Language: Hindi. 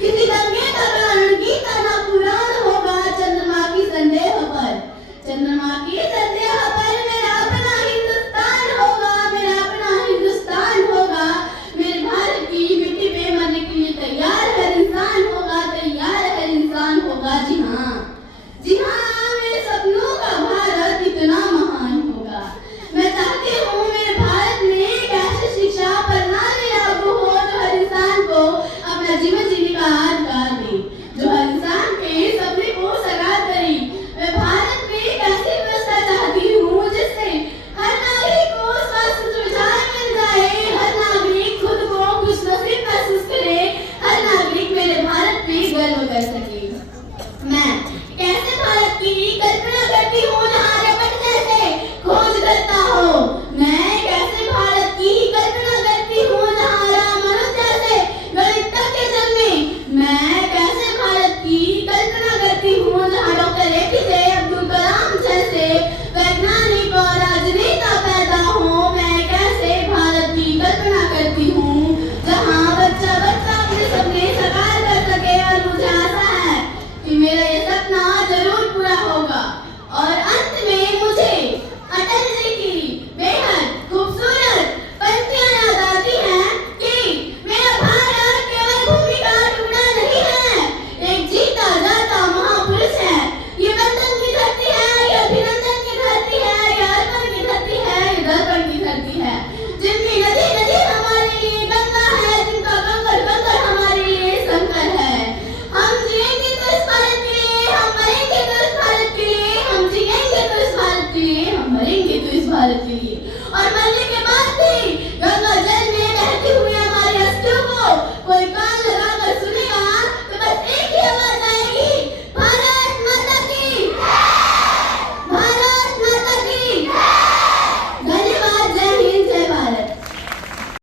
किसी दंगे का कारण की तरह पुराण होगा। चंद्रमा की संदेह पर मेरा अपना हिंदुस्तान होगा, मेरा अपना हिंदुस्तान होगा। मेरे भारत की मिट्टी पे मरने के लिए तैयार हर इंसान होगा, तैयार हर इंसान होगा। जी हाँ, मेरे सपनों का भारत इतना महान होगा। मैं चाहती हूँ मेरे भारत में एक ऐसी शिक्षा प्रणाली लागू हो जो हर इंसान को अपना जीवन जीने का अधिकार दे, जो हर इंसान के सपने को साकार करे। मैं भारत में एक ऐसी व्यवस्था चाहती हूँ जिससे हर नागरिक को स्वास्थ्य सुविधाएं मिल जाए, हर नागरिक खुद को खुशनसीब महसूस करे, हर नागरिक मेरे भारत पे गर्व कर सके। मैं कैसे भारत की कल्पना करती हूँ जहाँ रबड़ जैसे खोज करता हो। मैं कैसे भारत की कल्पना करती हूँ जहाँ रामानुज जैसे गणितज्ञ जन्मे। मैं कैसे भारत की कल्पना करती हूँ जहाँ डॉक्टर एपीजे अब्दुल कलाम जैसे वैज्ञानिक और राजनेता पैदा हो। मैं कैसे भारत की कल्पना करती हूँ जहाँ बच्चा अपने सपने साकार कर सके। और मुझे आशा है कि मेरा ये सपना जरूर पूरा होगा। और अंत में मुझे अटल जी की बेहद खूबसूरत पंक्तियां याद आती हैं कि मेरा भारत केवल भूमि का टुकड़ा नहीं है, एक जीता जाता महापुरुष है। ये वतन की धरती है, ये अभिनंदन की धरती है, ये अर्पण की धरती है, ये दर्पण की धरती है। जिनकी नदी नदी हमारे लिए गंगा है, जिनका कंकड़ कंकड़ हमारे लिए शंकर है। हम जिएंगे तो इस भारत के लिए, हम मरेंगे तो इस भारत के लिए, हम जिएंगे तो इस भारत के लिए, हम मरेंगे तो इस भारत के लिए। और मरने के